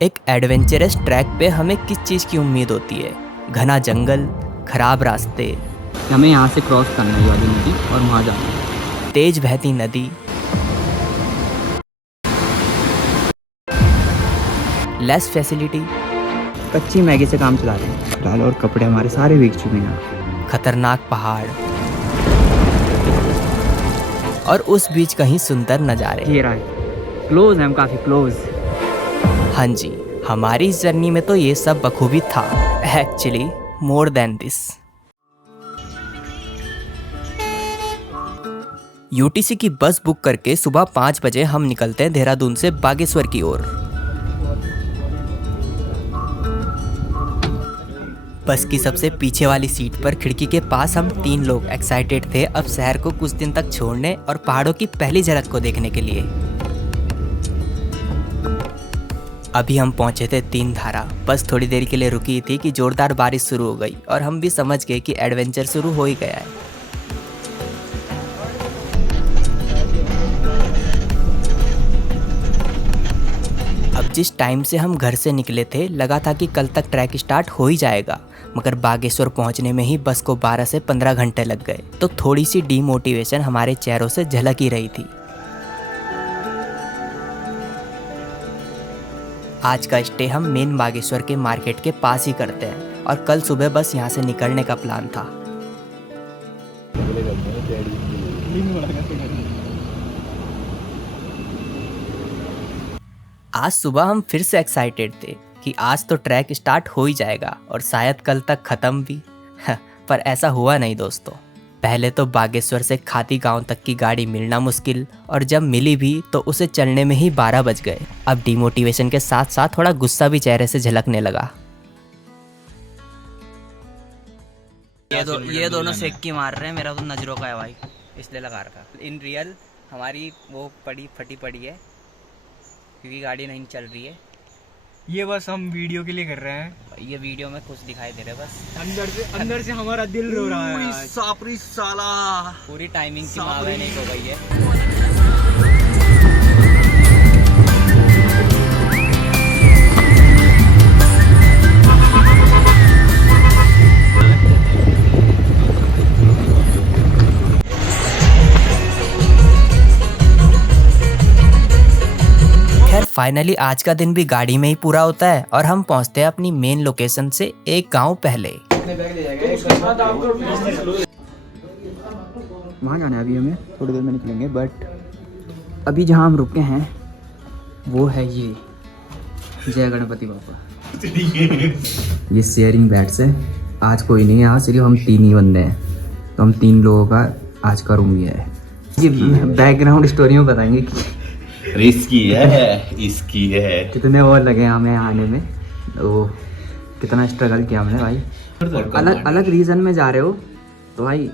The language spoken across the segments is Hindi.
एक एडवेंचरस ट्रैक पे हमें किस चीज़ की उम्मीद होती है? घना जंगल, खराब रास्ते, हमें यहाँ से क्रॉस करना है वाली नदी और वहाँ जाना है। तेज बहती नदी, लेस फैसिलिटी, कच्ची मैगी से काम चला रहे हैं फिलहाल और कपड़े हमारे सारे भीग चुके हैं यहाँ। खतरनाक पहाड़ और उस बीच कहीं सुंदर नज़ारे। ये रहा है, क्लोज है, हम काफ़ी क्लोज। हाँ जी, हमारी इस जर्नी में तो ये सब बखूबी था। Actually more than this. UTC की बस बुक करके सुबह 5 बजे हम निकलते हैं देहरादून से बागेश्वर की ओर। बस की सबसे पीछे वाली सीट पर खिड़की के पास हम 3 लोग एक्साइटेड थे अब शहर को कुछ दिन तक छोड़ने और पहाड़ों की पहली झलक को देखने के लिए। अभी हम पहुंचे थे 3 धारा। बस थोड़ी देर के लिए रुकी थी कि जोरदार बारिश शुरू हो गई और हम भी समझ गए कि एडवेंचर शुरू हो ही गया है। अब जिस टाइम से हम घर से निकले थे लगा था कि कल तक ट्रैक स्टार्ट हो ही जाएगा, मगर बागेश्वर पहुंचने में ही बस को 12 से 15 घंटे लग गए। तो थोड़ी सी डीमोटिवेशन हमारे चेहरों से झलक ही रही थी। आज का स्टे हम मेन बागेश्वर के मार्केट के पास ही करते हैं और कल सुबह बस यहाँ से निकलने का प्लान था। आज सुबह हम फिर से एक्साइटेड थे कि आज तो ट्रैक स्टार्ट हो ही जाएगा और शायद कल तक ख़त्म भी। पर ऐसा हुआ नहीं दोस्तों। पहले तो बागेश्वर से खाती गांव तक की गाड़ी मिलना मुश्किल, और जब मिली भी तो उसे चलने में ही 12 बज गए। अब डिमोटिवेशन के साथ साथ थोड़ा गुस्सा भी चेहरे से झलकने लगा। ये दोनों सेक्की मार रहे हैं, मेरा तो नजरों का है भाई, इसलिए लगा रखा। इन रियल हमारी वो फटी पड़ी है क्योंकि गाड़ी नहीं चल रही है। ये बस हम वीडियो के लिए कर रहे हैं। ये वीडियो में कुछ दिखाई दे रहा है, बस अंदर से हमारा दिल रो रहा है। सापरी साला पूरी टाइमिंग की मावे नहीं हो गई है। फाइनली आज का दिन भी गाड़ी में ही पूरा होता है और हम पहुंचते हैं अपनी मेन लोकेशन से एक गांव पहले। वहाँ जाना है अभी हमें, थोड़ी देर में निकलेंगे। बट अभी जहाँ हम रुके हैं वो है ये जय गणपति बापा। ये शेयरिंग बेड्स है। आज कोई नहीं है, आज सिर्फ हम 3 ही बंदे हैं, तो हम 3 लोगों का आज का रूम ये है। ये बैकग्राउंड स्टोरी में बताएंगे कि रिस्की है, इसकी है, कितने और लगे हमें आने में, वो कितना स्ट्रगल किया हमने भाई। अलग अलग रीजन में जा रहे हो तो भाई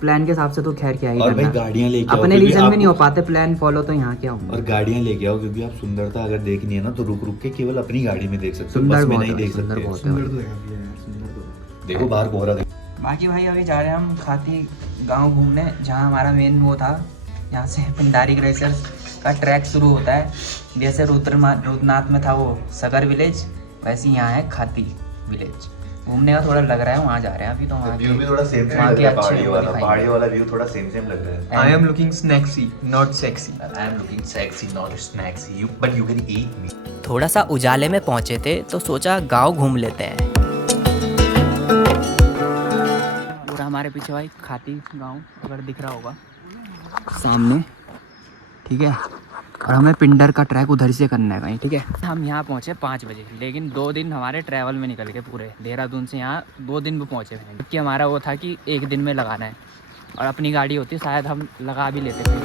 प्लान के हिसाब से तो खैर क्या ही और करना। भाई गाड़ियाँ लेके अपने रीजन में नहीं हो पाते प्लान फॉलो, तो यहाँ क्या होगा। और गाड़ियाँ लेके आओ क्योंकि आप सुंदरता अगर देखनी है ना तो रुक रुक के केवल अपनी गाड़ी में देख सकते हो, सुंदर बस में बहुत नहीं है, देख सुंदर सकते। बहुत है। देखो बाहर कोहरा देखो। बाकी भाई अभी जा रहे हैं हम खाती गांव घूमने, जहाँ हमारा मेन वो था। यहाँ से पिंडारी ग्लेशियर्स का ट्रैक शुरू होता है। जैसे रुद्रनाथ में था वो सगर विलेज, वैसे यहाँ है खाती विलेज। घूमने का थोड़ा लग रहा है, वहाँ जा रहे हैं अभी। तो वहाँ व्यू भी थोड़ा सेम वहाँ के अच्छे पहाड़ी वाला व्यू थोड़ा सेम लग रहा है। I am looking snacksy, not sexy. I am looking sexy, not snacksy, but you can eat me. थोड़ा सा उजाले में पहुंचे थे तो सोचा गांव घूम लेते हैं। पूरा हमारे पीछे भाई खाती गांव अगर दिख रहा होगा सामने, ठीक है। और हमें पिंडर का ट्रैक उधर से करना है कहीं, ठीक है। हम यहाँ पहुँचे 5 बजे, लेकिन 2 दिन हमारे ट्रैवल में निकल गए पूरे। देहरादून से यहाँ 2 दिन में पहुँचे हैं, क्योंकि हमारा वो था कि 1 दिन में लगाना है, और अपनी गाड़ी होती शायद हम लगा भी लेते थे।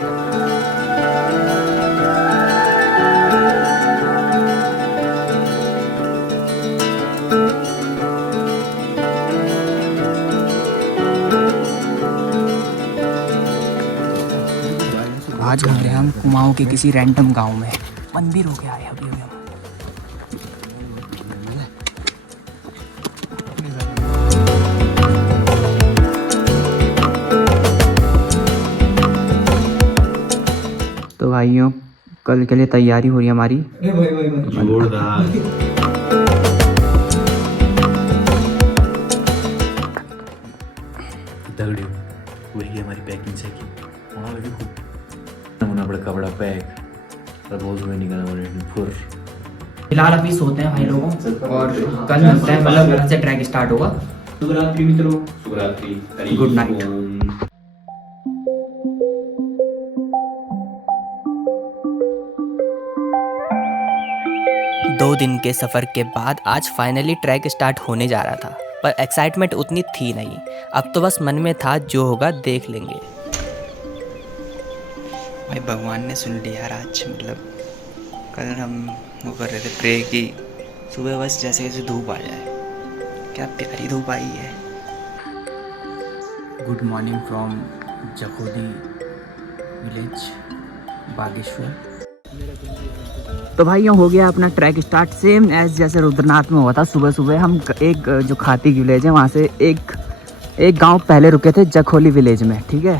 आज घूम रहे हैं हम कुमाऊं के किसी रैंडम गांव में। मंदिर हो गया है अभी हम। तो भाइयों कल के लिए तैयारी हो रही है हमारी। जोरदार। दगड़ियों वही हमारी पैकिंग सेकिंग वहाँ लगे खूब होना पड़ा कपड़ा पैक और बहुत हुए निकलना पड़े फुर। फिलहाल अभी सोते हैं भाई लोगों और कल मिलते हैं, मतलब घर से ट्रैक स्टार्ट होगा। शुभरात्रि मित्रों। शुभरात्रि। Good night. 2 दिन के सफ़र के बाद आज फाइनली ट्रैक स्टार्ट होने जा रहा था, पर एक्साइटमेंट उतनी थी नहीं। अब तो बस मन में था जो होगा देख लेंगे। भाई भगवान ने सुन लिया यार आज, मतलब कल हम वो कर रहे थे प्रे कि सुबह बस जैसे जैसे धूप आ जाए। क्या प्यारी धूप आई है। Good morning from Jakhodi village Bageshwar. तो भाई यहाँ हो गया अपना ट्रैक स्टार्ट, सेम एज जैसे रुद्रनाथ में हुआ था। सुबह सुबह हम एक जो खाती विलेज है वहाँ से एक गांव पहले रुके थे जखोली विलेज में, ठीक है।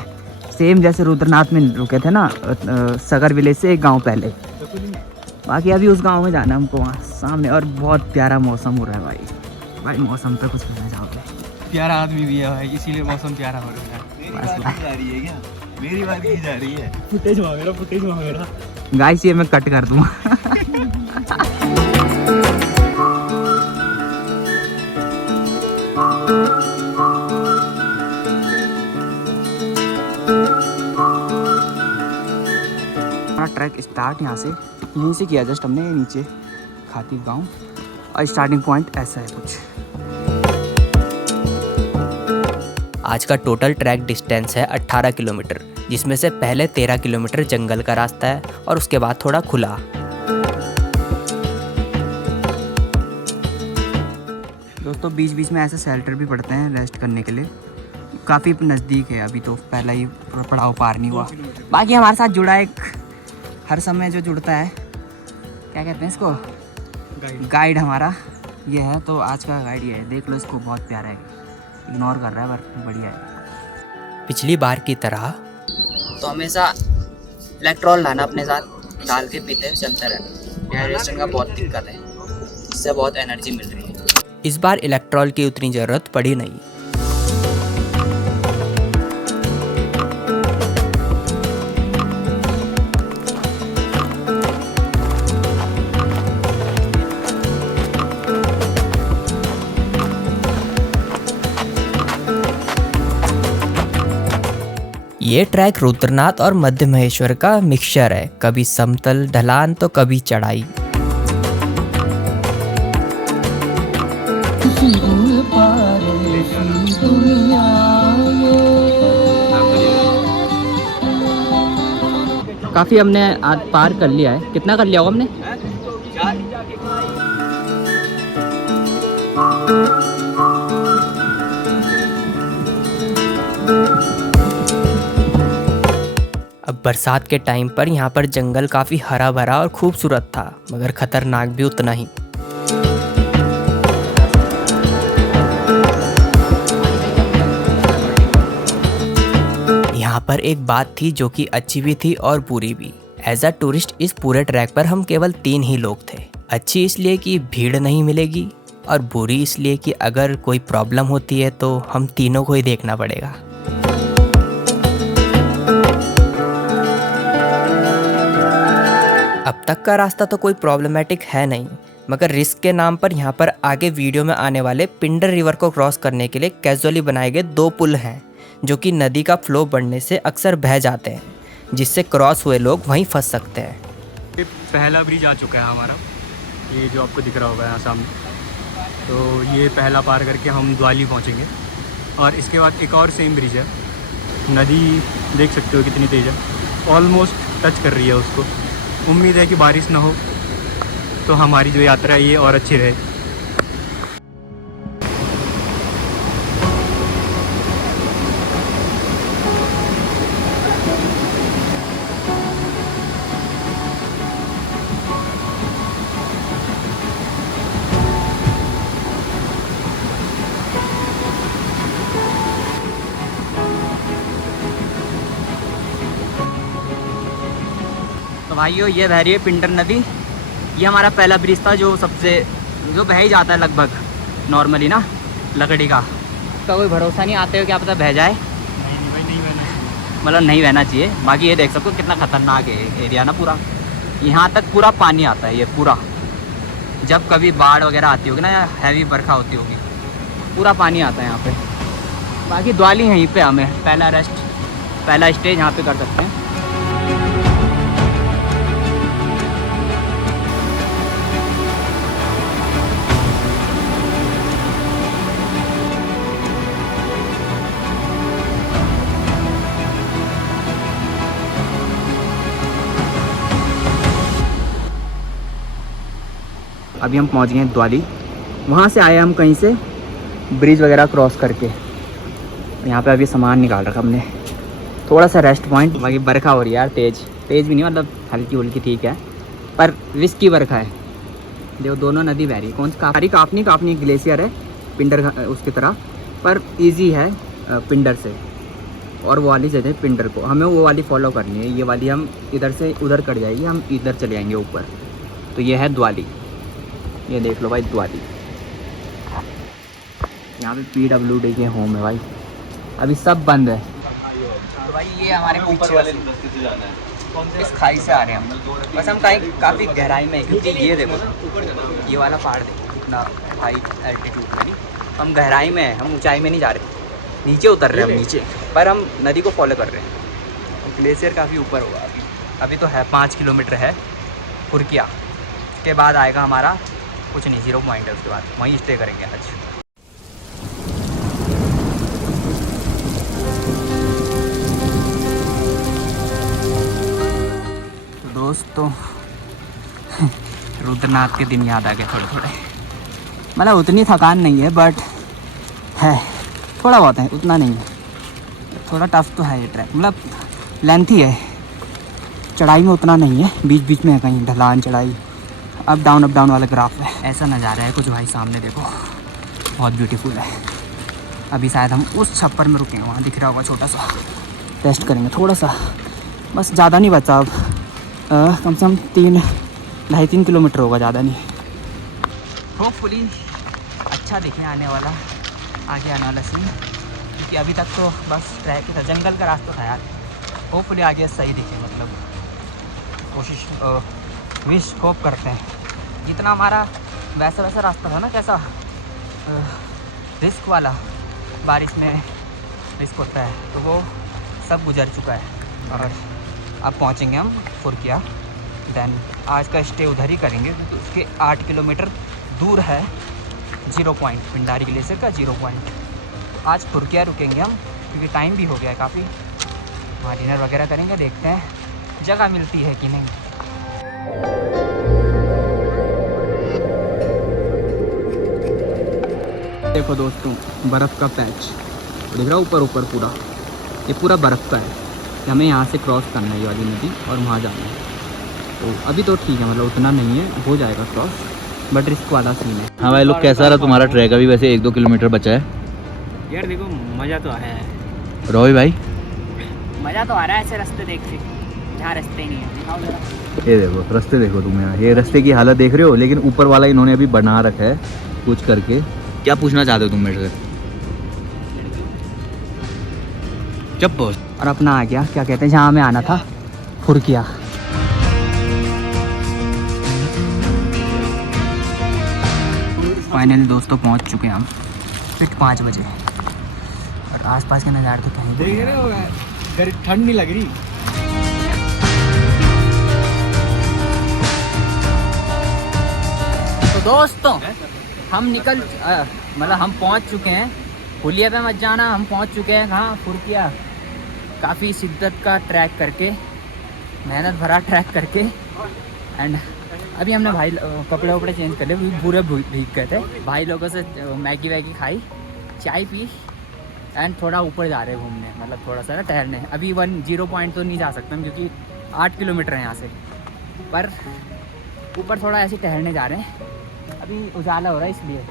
सेम जैसे रुद्रनाथ में रुके थे ना, सगर विलेज से एक गांव पहले। बाकी अभी उस गांव में जाना है हमको, वहाँ सामने। और बहुत प्यारा मौसम हो रहा है भाई मौसम पे कुछ कहना चाहोगे? प्यारा आदमी भी है भाई, इसीलिए मौसम प्यारा हो रहा है। बस भाई। मेरी बात की जा रही है। फुटेज मांग रहा। गाइस ये मैं कट कर दूँगा। ट्रैक स्टार्ट यहाँ से, यहीं से किया जस्ट हमने, नीचे खाती गांव, और स्टार्टिंग पॉइंट ऐसा है कुछ। आज का टोटल ट्रैक डिस्टेंस है 18 किलोमीटर, जिसमें से पहले 13 किलोमीटर जंगल का रास्ता है और उसके बाद थोड़ा खुला। दोस्तों बीच बीच में ऐसे शेल्टर भी पड़ते हैं रेस्ट करने के लिए, काफ़ी नज़दीक है। अभी तो पहला ही पड़ाव पार नहीं हुआ। बाकी हमारे साथ जुड़ा एक, हर समय जो जुड़ता है, क्या कहते हैं इसको, गाइड हमारा ये है। तो आज का गाइड ये है, देख लो इसको, बहुत प्यारा है। इग्नोर कर रहा है पर बढ़िया है। पिछली बार की तरह तो हमेशा इलेक्ट्रॉल लाना अपने साथ, डाल के पीते हुए चलते रहना। डिहाइड्रेशन का बहुत दिक्कत है, इससे बहुत एनर्जी मिल रही है। इस बार इलेक्ट्रॉल की उतनी ज़रूरत पड़ी नहीं। ये ट्रैक रुद्रनाथ और मध्य महेश्वर का मिक्सचर है, कभी समतल ढलान तो कभी चढ़ाई। काफ़ी हमने आज पार कर लिया है। कितना कर लिया होगा हमने? अब बरसात के टाइम पर यहाँ पर जंगल काफ़ी हरा भरा और खूबसूरत था, मगर खतरनाक भी उतना ही। यहाँ पर एक बात थी जो कि अच्छी भी थी और बुरी भी। एज अ टूरिस्ट इस पूरे ट्रैक पर हम केवल 3 ही लोग थे। अच्छी इसलिए कि भीड़ नहीं मिलेगी, और बुरी इसलिए कि अगर कोई प्रॉब्लम होती है तो हम तीनों को ही देखना पड़ेगा। अब तक का रास्ता तो कोई प्रॉब्लमेटिक है नहीं, मगर रिस्क के नाम पर यहाँ पर आगे वीडियो में आने वाले पिंडर रिवर को क्रॉस करने के लिए कैजुअली बनाए गए 2 पुल हैं, जो कि नदी का फ्लो बढ़ने से अक्सर बह जाते हैं, जिससे क्रॉस हुए लोग वहीं फंस सकते हैं। ये पहला ब्रिज आ चुका है हमारा, ये जो आपको दिख रहा होगा यहाँ सामने। तो ये पहला पार करके हम द्वाली पहुँचेंगे, और इसके बाद एक और सेम ब्रिज है। नदी देख सकते हो कितनी तेज़ है, ऑलमोस्ट टच कर रही है उसको। उम्मीद है कि बारिश ना हो तो हमारी जो यात्रा है ये और अच्छी रहे। भाइयों ये बह रही है पिंडर नदी। ये हमारा पहला ब्रिज था जो बह ही जाता है लगभग नॉर्मली ना, लकड़ी का। इसका कोई भरोसा नहीं, आते हो क्या पता बह जाए, मतलब नहीं बहना चाहिए। बाकी ये देख सकते हो कितना खतरनाक है एरिया ना पूरा। यहाँ तक पूरा पानी आता है, ये पूरा जब कभी बाढ़ वगैरह आती होगी ना या हैवी बरखा होती होगी पूरा पानी आता है यहाँ पे। बाकी द्वाली यहीं पे हमें पहला स्टेज यहाँ पे कर सकते हैं। अभी हम पहुँच गए हैं द्वाली। वहाँ से आए हम कहीं से ब्रिज वगैरह क्रॉस करके। यहाँ पे अभी सामान निकाल रखा हमने, थोड़ा सा रेस्ट पॉइंट। बाकी बरखा हो रही है यार, तेज़ भी नहीं, मतलब हल्की हुल्की ठीक है, पर रिस्की बरखा है। देखो दोनों नदी बह रही है, कौन सी काफनी ग्लेशियर है पिंडर उसकी तरह, पर ईजी है पिंडर से। और वो वाली जगह पिंडर को हमें वो वाली फॉलो करनी है, ये वाली हम इधर से उधर कट जाएगी, हम इधर चले जाएंगे ऊपर। तो ये है द्वाली, ये देख लो भाई द्वाली। यहाँ पे PWD के होम है भाई, अभी सब बंद है। तो भाई ये हमारे पीछे वाले रास्ते से जाना है, इस खाई से आ रहे हैं हम। बस हम काफ़ी गहराई में, क्योंकि ये देखो ये वाला पहाड़ देखो कितना हाई एल्टीट्यूड में, हम गहराई में हैं, हम ऊंचाई में नहीं जा रहे, नीचे उतर रहे हैं हम नीचे, पर हम नदी को फॉलो कर रहे हैं। ग्लेशियर काफ़ी ऊपर होगा अभी तो है 5 किलोमीटर है फुरकिया। उसके बाद आएगा हमारा कुछ नहीं, 0 पॉइंट है, उसके बाद वहीं स्टे करेंगे आज। तो दोस्तों रुद्रनाथ के दिन याद आ गए थोड़े, मतलब उतनी थकान नहीं है बट है, थोड़ा बहुत है, उतना नहीं है। थोड़ा टफ तो है ये ट्रैक, मतलब लेंथी है, चढ़ाई में उतना नहीं है, बीच में है कहीं ढलान चढ़ाई, अप डाउन वाला ग्राफ है। ऐसा नज़ारा है कुछ भाई, सामने देखो बहुत ब्यूटीफुल है। अभी शायद हम उस छप्पर में रुकेंगे, वहाँ दिख रहा होगा छोटा सा, टेस्ट करेंगे थोड़ा सा, बस ज़्यादा नहीं बचा अब, कम से कम 2.5-3 किलोमीटर होगा, ज़्यादा नहीं। होपफुली अच्छा दिखे आगे आने वाला सीन, क्योंकि अभी तक तो बस ट्रैक ही था, जंगल का रास्ता था यार। होपफुली आगे सही दिखे, मतलब कोशिश विश होप करते हैं। जितना हमारा वैसा रास्ता था ना, कैसा रिस्क वाला, बारिश में रिस्क होता है, तो वो सब गुजर चुका है। और अब पहुंचेंगे हम फुरकिया, देन आज का स्टे उधर ही करेंगे, क्योंकि उसके 8 किलोमीटर दूर है 0 पॉइंट, पिंडारी ग्लेशियर का 0 पॉइंट। तो आज फुरकिया रुकेंगे हम, क्योंकि टाइम भी हो गया है काफ़ी। वहाँ डिनर वगैरह करेंगे, देखते हैं जगह मिलती है कि नहीं। देखो दोस्तों बर्फ़ का पैच दिख रहा ऊपर पूरा, ये पूरा बर्फ़ का है। हमें यहाँ से क्रॉस करना है ये वाली नदी और वहाँ जाना है। तो अभी तो ठीक है, मतलब उतना नहीं है, हो जाएगा क्रॉस, बट रिस्क वाला सीन है। हाँ भाई लोग, कैसा रहा तुम्हारा ट्रैक? अभी वैसे 1-2 किलोमीटर बचा है यार। देखो मज़ा तो आ रहा है रोहित भाई, मज़ा तो आ रहा है ऐसे रास्ते देख के, जहाँ रास्ते ही नहीं है। दिखाओ जरा, ये देखो रास्ते देखो तुम, यहाँ ये रास्ते की हालत देख रहे हो, लेकिन ऊपर वाला इन्होंने अभी बना रखा है कुछ करके। क्या पूछना चाहते हो तुम मेरे से? जब और अपना आ गया, क्या कहते हैं जहाँ हमें आना था, फुरकिया। फाइनली दोस्तों पहुँच चुके हैं हम, फिर 5 बजे, और आसपास के नज़ारे तो कहीं देख रहे हो, ठंड नहीं लग रही। तो दोस्तों हम हम पहुंच चुके हैं, हुलिया पे मत जाना, हम पहुंच चुके हैं कहाँ, फुरकिया। काफ़ी शिद्दत का ट्रैक करके, मेहनत भरा ट्रैक करके, एंड अभी हमने भाई कपड़े वपड़े चेंज कर लिए, पूरे भीग गए थे। भाई लोगों से मैगी वैगी खाई, चाय पी, एंड थोड़ा ऊपर जा रहे हैं घूमने, मतलब थोड़ा सा ना टहलने। अभी 0 पॉइंट तो नहीं जा सकते हम, क्योंकि 8 किलोमीटर है यहाँ से, पर ऊपर थोड़ा ऐसे टहलने जा रहे हैं। अभी उजाला हो रहा है इसलिए।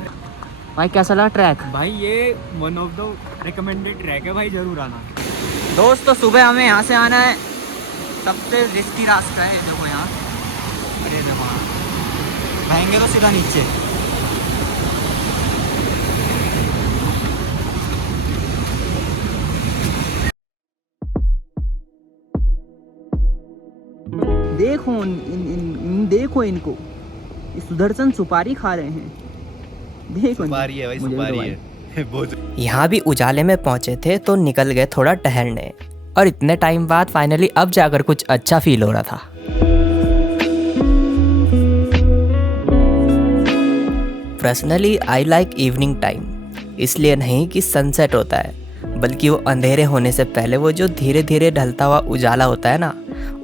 भाई कैसा लगा ट्रैक? भाई ये one of the recommended track है भाई, ज़रूर आना। दोस्तों सुबह हमें यहाँ से आना है, सबसे रिस्की रास्ता है देखो यहाँ, बहेंगे तो सीधा नीचे। देखो इनको, सुदर्शन सुपारी खा रहे हैं। देखो सुपारी है भाई, सुपारी है। यहाँ भी उजाले में पहुँचे थे तो निकल गए थोड़ा टहलने, और इतने टाइम बाद फाइनली अब जाकर कुछ अच्छा फील हो रहा था। Personally I like evening time, इसलिए नहीं कि सनसेट होता है, बल्कि वो अंधेरे होने से पहले वो जो धीरे धीरे ढलता हुआ उजाला होता है ना,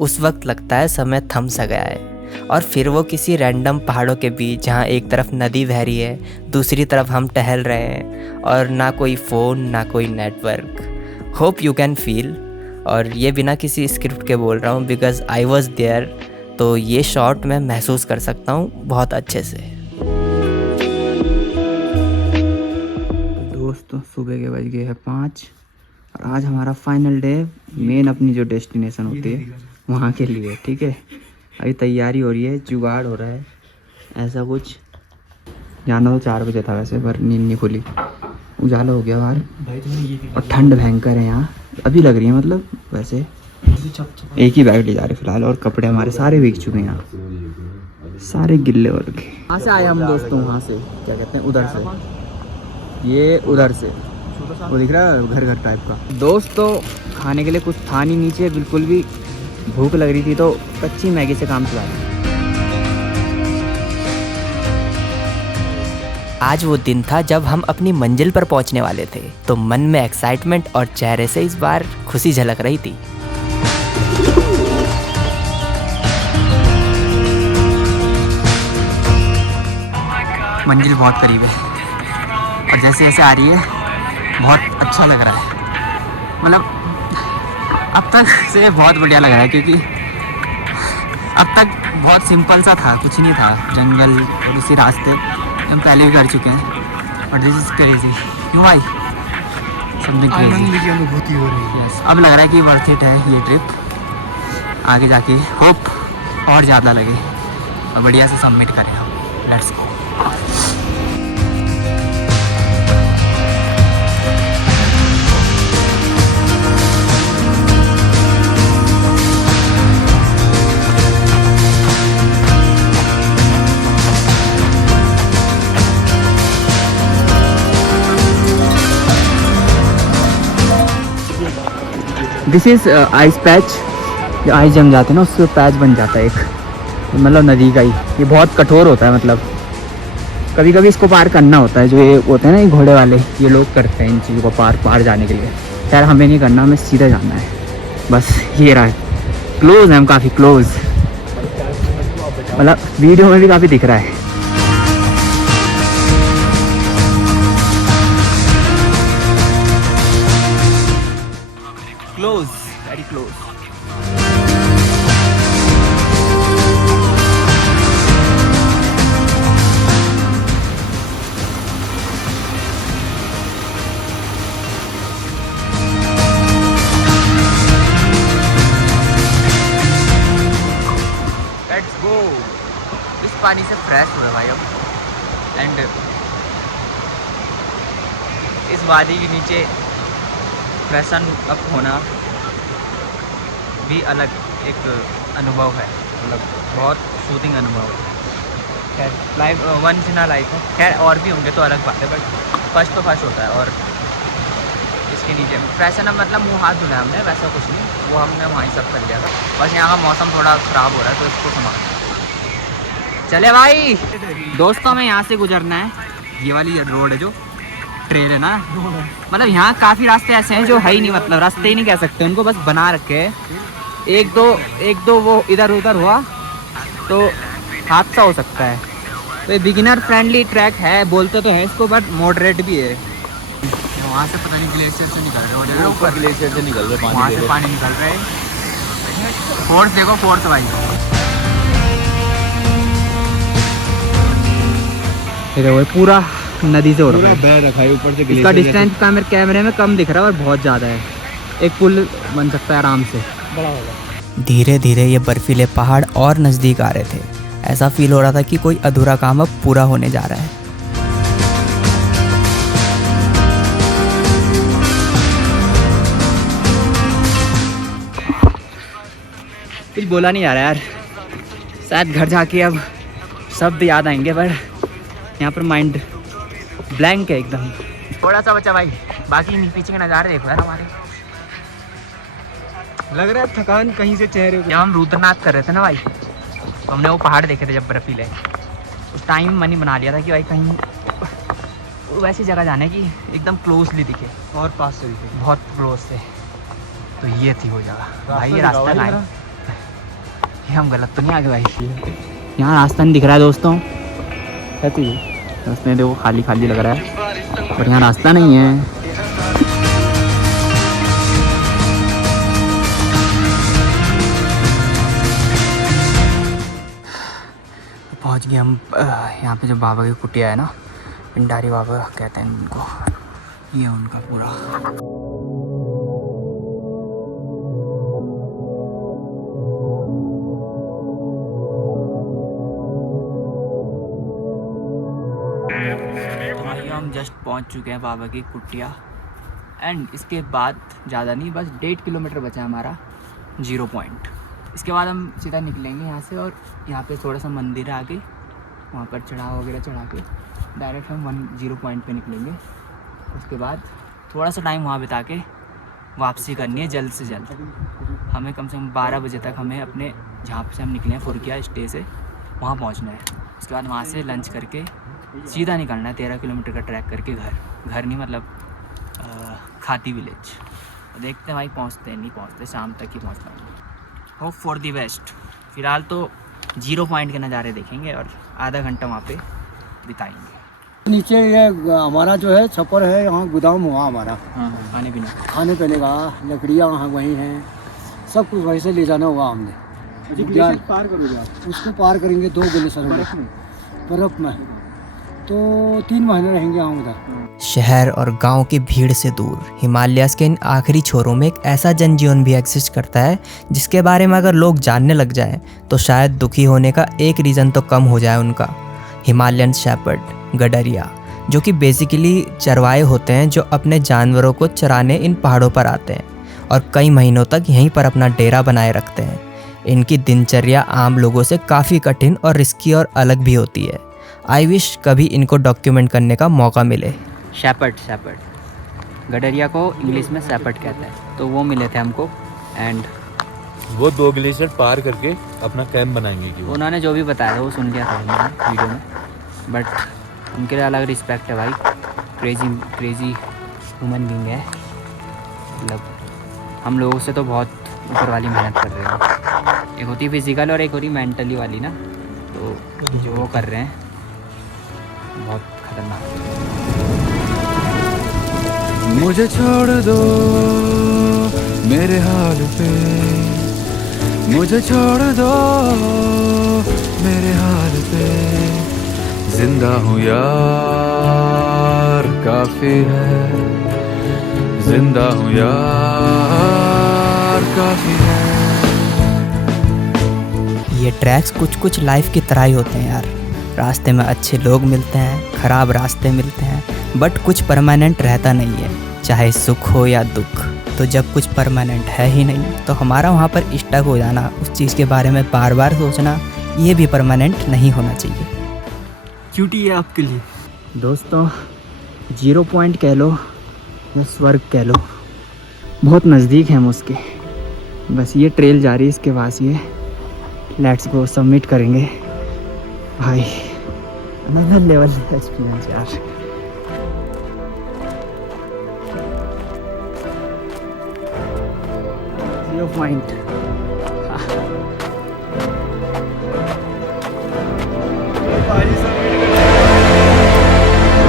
उस वक्त लगता है समय थम सा गया है। और फिर वो किसी रैंडम पहाड़ों के बीच, जहाँ एक तरफ नदी बह रही है, दूसरी तरफ हम टहल रहे हैं, और ना कोई फ़ोन ना कोई network. Hope you can feel. और ये बिना किसी स्क्रिप्ट के बोल रहा हूँ, बिकॉज आई वॉज देयर, तो ये शॉट मैं महसूस कर सकता हूँ बहुत अच्छे से। दोस्तों सुबह के बज गए हैं 5 और आज हमारा फाइनल डे, मेन अपनी जो डेस्टिनेशन होती है वहाँ के लिए। ठीक है, अभी तैयारी हो रही है, जुगाड़ हो रहा है, ऐसा कुछ। जाना तो 4 बजे था वैसे, पर नींद नहीं खुली, उजाला हो गया बाहर और ठंड भयंकर है यहाँ अभी लग रही है। मतलब वैसे एक ही बैग ले जा रहे फिलहाल, और कपड़े हमारे सारे भीग चुके हैं यहाँ, सारे गिल्ले हो रखे। कहाँ से आए हम दोस्तों? वहाँ से क्या कहते हैं, उधर से, ये उधर से वो दिख रहा है घर घर टाइप का। दोस्तों खाने के लिए कुछ था नहीं नीचे बिल्कुल भी, भूख लग रही थी तो कच्ची मैगी से काम चला रहा। आज वो दिन था जब हम अपनी मंजिल पर पहुंचने वाले थे, तो मन में एक्साइटमेंट और चेहरे से इस बार खुशी झलक रही थी। मंजिल बहुत करीब है और जैसे जैसे आ रही है बहुत अच्छा लग रहा है। मतलब अब तक से बहुत बढ़िया लग रहा है, क्योंकि अब तक बहुत सिंपल सा था, कुछ नहीं था, जंगल और उसी रास्ते हम पहले भी कर चुके हैं, बट दिस इज क्रेजी। क्यों भाई? समथिंग क्रेजी की अनुभूति हो रही है। अब लग रहा है कि वर्थ इट है ये ट्रिप। आगे जाके होप और ज़्यादा लगे और बढ़िया से सबमिट करें हम। Let's go. This is ice patch. जो आइस जम जाते हैं ना उससे पैच बन जाता है एक, मतलब नदी का ही। ये बहुत कठोर होता है, मतलब कभी कभी इसको पार करना होता है। जो ये होते हैं ना ये घोड़े वाले, ये लोग करते हैं इन चीज़ों को पार जाने के लिए। खैर हमें नहीं करना, हमें सीधा जाना है बस। ये रहा है, क्लोज है हम, काफ़ी क्लोज, मतलब वीडियो में भी काफ़ी दिख रहा है। Close, very close. Let's go. इस पानी से फ्रेश हुआ भाई अब, एंड इस वादी के नीचे फ्रेशन अप होना भी अलग एक अनुभव है, मतलब बहुत सूदिंग अनुभव है। खैर life once in a life है। खैर और भी होंगे तो अलग बात है, बट फर्स्ट तो फर्स्ट होता है। और इसके नीचे फ्रेशन अप मतलब मुँह हाथ धुला हमने, वैसा कुछ नहीं, वो हमने वहीं सब कर लिया था। बस यहाँ का मौसम थोड़ा ख़राब हो रहा है तो इसको संभाल चले भाई। दोस्तों हमें यहाँ से गुजरना है, ये वाली रोड है जो ट्रेल है ना, मतलब यहाँ काफ़ी रास्ते ऐसे हैं जो है ही नहीं, मतलब रास्ते ही नहीं कह सकते उनको, बस बना रखे हैं। एक दो वो इधर उधर हुआ तो हादसा हो सकता है। तो ये बिगिनर फ्रेंडली ट्रैक है, बोलते तो है इसको, बट मॉडरेट भी है। वहाँ से पता नहीं ग्लेशियर से निकल रहे हैं, ऊपर ग्लेशियर से निकल रहे हैं, वहाँ से पानी निकल रहा है। फोर्स देखो, फोर्स भाई। वो पूरा नदी से हो रहा है, बह रखा है ऊपर से। इसका डिस्टेंस का मेरे कैमरे में कम दिख रहा है और बहुत ज़्यादा है। एक पुल बन सकता है आराम से, बड़ा होगा। धीरे धीरे ये बर्फीले पहाड़ और नज़दीक आ रहे थे। ऐसा फील हो रहा था कि कोई अधूरा काम अब पूरा होने जा रहा है। कुछ बोला नहीं जा रहा यार, शायद घर जाके अब शब्द याद आएंगे, पर यहाँ पर माइंड ब्लैंक है एकदम। थोड़ा सा बचा भाई, बाकी पीछे के नज़ारे देखो यार हमारे। लग रहा है थकान कहीं से चेहरे पे। जब हम रुद्रनाथ कर रहे थे ना भाई, तो हमने वो पहाड़ देखे थे जब बर्फीले, उस टाइम मन ही बना लिया था कि भाई कहीं वैसी जगह जाने की एकदम क्लोजली दिखे और पास से दिखे। बहुत क्लोज से। तो ये थी वो जगह भाई। ये रास्ता ना है, ये हम गलत तो नहीं आगे भाई? यहाँ रास्ता नहीं दिख रहा है दोस्तों, कहती है रास्ते देखो खाली खाली लग रहा है, और यहाँ रास्ता नहीं है। पहुँच गए हम यहाँ पे जो बाबा की कुटिया है ना, पिंडारी बाबा कहते हैं उनको, ये उनका पूरा। हम जस्ट पहुंच चुके हैं बाबा की कुटिया, एंड इसके बाद ज़्यादा नहीं, बस 1.5 किलोमीटर बचा है हमारा 0 पॉइंट। इसके बाद हम सीधा निकलेंगे यहाँ से, और यहाँ पे थोड़ा सा मंदिर है आगे, वहाँ पर चढ़ाव वगैरह चढ़ा के डायरेक्ट हम 0 पॉइंट पे निकलेंगे। उसके बाद थोड़ा सा टाइम वहाँ बिता के वापसी करनी है जल्द से जल्द। हमें कम से कम 12 बजे तक हमें अपने जहाँ से हम निकले हैं फुरकिया स्टे से वहाँ पहुँचना है। उसके बाद वहाँ से लंच करके सीधा निकलना है 13 किलोमीटर का ट्रैक करके घर नहीं मतलब खाती विलेज। देखते हैं भाई पहुँचते हैं नहीं पहुँचते, शाम तक ही पहुँचना है। Hope for the best. फ़िलहाल तो 0 पॉइंट के नज़ारे देखेंगे और आधा घंटा वहाँ पे बिताएंगे। नीचे ये हमारा जो है छप्पर है, यहाँ गोदाम हुआ हमारा। हाँ खाने पीने का, लकड़ियाँ वहाँ वहीं हैं, सब कुछ वहीं से ले जाना हुआ हमने। पार करोगे आप? उसको पार करेंगे 2 ग्लेशियर बर्फ में, तो 3 महीने रहेंगे हम उधर। शहर और गांव की भीड़ से दूर हिमालयाज़ के इन आखिरी छोरों में एक ऐसा जनजीवन भी एग्जिस्ट करता है जिसके बारे में अगर लोग जानने लग जाएं तो शायद दुखी होने का एक रीज़न तो कम हो जाए उनका। हिमालयन शेपर्ड गडरिया, जो कि बेसिकली चरवाहे होते हैं जो अपने जानवरों को चराने इन पहाड़ों पर आते हैं और कई महीनों तक यहीं पर अपना डेरा बनाए रखते हैं। इनकी दिनचर्या आम लोगों से काफ़ी कठिन और रिस्की और अलग भी होती है। आई विश कभी इनको डॉक्यूमेंट करने का मौका मिले। शेपर्ड गडरिया को इंग्लिश में शेपर्ड कहते हैं, तो वो मिले थे हमको, एंड वो 2 ग्लेशियर पार करके अपना कैंप बनाएंगे कि वो। उन्होंने जो भी बताया था वो सुन लिया था हमने वीडियो में, बट उनके लिए अलग रिस्पेक्ट है भाई। क्रेजी ह्यूमन बीइंग है, मतलब हम लोगों से तो बहुत ऊपर वाली मेहनत कर रहे हैं। एक होती फिजिकल और एक होती मेंटली वाली ना, तो जो वो कर रहे हैं बहुत खतरनाक है। मुझे छोड़ दो मेरे हाल पे, मुझे छोड़ दो मेरे हाल पे, जिंदा हूँ यार काफी है, जिंदा हूँ यार काफी है। ये ट्रैक्स कुछ लाइफ की तरह ही होते हैं यार। रास्ते में अच्छे लोग मिलते हैं, ख़राब रास्ते मिलते हैं, बट कुछ परमानेंट रहता नहीं है, चाहे सुख हो या दुख। तो जब कुछ परमानेंट है ही नहीं तो हमारा वहाँ पर स्टक हो जाना, उस चीज़ के बारे में बार बार सोचना, ये भी परमानेंट नहीं होना चाहिए। क्यूटी है आपके लिए दोस्तों। 0 पॉइंट कह लो या स्वर्ग कह लो, बहुत नज़दीक है हम उसके। बस ये ट्रेल जा रही है, इसके पास ये लेट्स गो सबमिट करेंगे भाई। अलग लेवल का एक्सपीरियंस यार। 0 point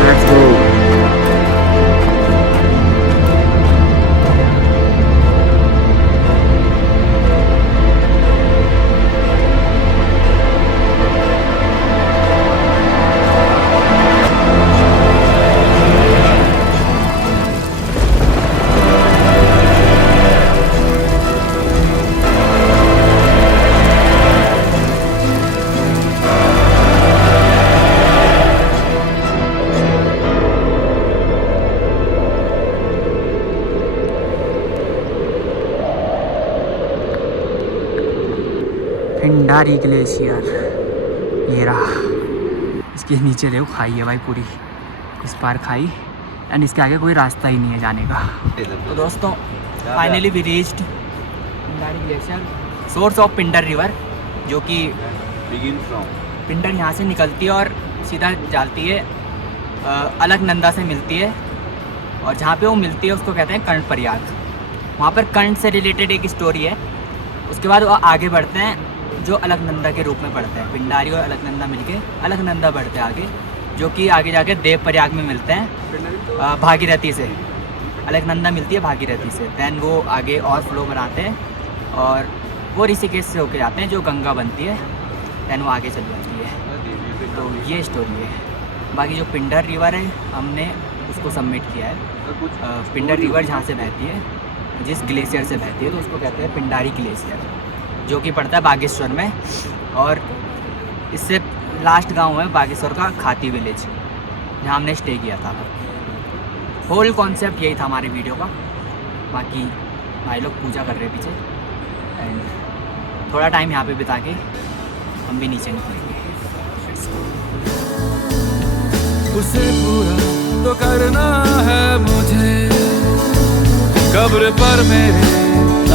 let's go. Pindari glacier, ये रहा। इसके नीचे देखो खाई है भाई पूरी, इस पार खाई, एंड इसके आगे कोई रास्ता ही नहीं है जाने का। तो दोस्तों finally we reached Pindari glacier, source of Pinder river, जो कि पिंडर यहाँ से निकलती है और सीधा जाती है अलकनंदा से मिलती है, और जहाँ पे वो मिलती है उसको कहते हैं कर्ण प्रयाग। वहाँ पर कर्ण से रिलेटेड एक स्टोरी है। उसके बाद वो आगे बढ़ते हैं जो अलकनंदा के रूप में बढ़ते हैं, पिंडारी और अलकनंदा मिलके अलकनंदा बढ़ते हैं आगे, जो कि आगे जाके देव प्रयाग में मिलते हैं भागीरथी से। अलकनंदा मिलती है भागीरथी से, दैन वो आगे और फ्लो बनाते हैं और वो ऋषिकेश से होके जाते हैं जो गंगा बनती है, दैन वो आगे चल जाती है। तो ये स्टोरी है। बाकी जो पिंडर रिवर है हमने उसको सबमिट किया है। पिंडर रिवर जहाँ से बहती है, जिस ग्लेशियर से बहती है, तो उसको कहते हैं पिंडारी ग्लेशियर, जो कि पड़ता है बागेश्वर में। और इससे लास्ट गांव है बागेश्वर का खाती विलेज, जहाँ हमने स्टे किया था। होल कॉन्सेप्ट यही था हमारे वीडियो का। बाकी भाई लोग पूजा कर रहे हैं पीछे, एंड थोड़ा टाइम यहाँ पे बिता के हम भी नीचे निकलेंगे। उसे पूरा तो करना है मुझे, कब्र पर मेरे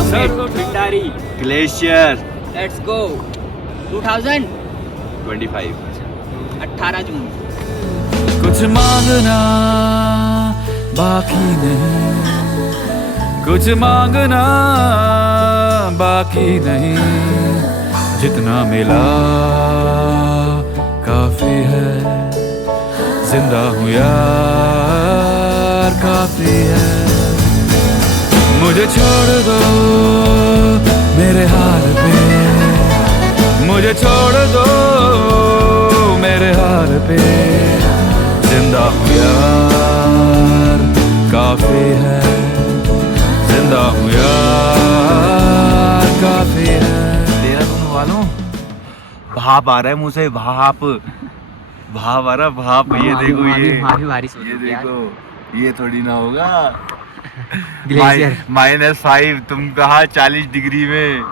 पिंडारी ग्लेशियर लेट्स गो 2025 18 जून। कुछ मांगना बाकी नहीं, कुछ मांगना बाकी नहीं, जितना मिला काफी है, जिंदा हूँ यार काफी है। मुझे छोड़ दो मेरे हाल पे, मुझे छोड़ दो मेरे हाल पे, जिंदा हूँ यार काफी है, जिंदा हूँ यार काफी है। देहरादून वालों, भाप आ रहा है मुँह से, भाप आ रहा, भाप। ये देखो, ये बारिश हो ये रही है यार। देखो, ये थोड़ी ना होगा। ग्लेशियर -5, तुम कहा 40 डिग्री में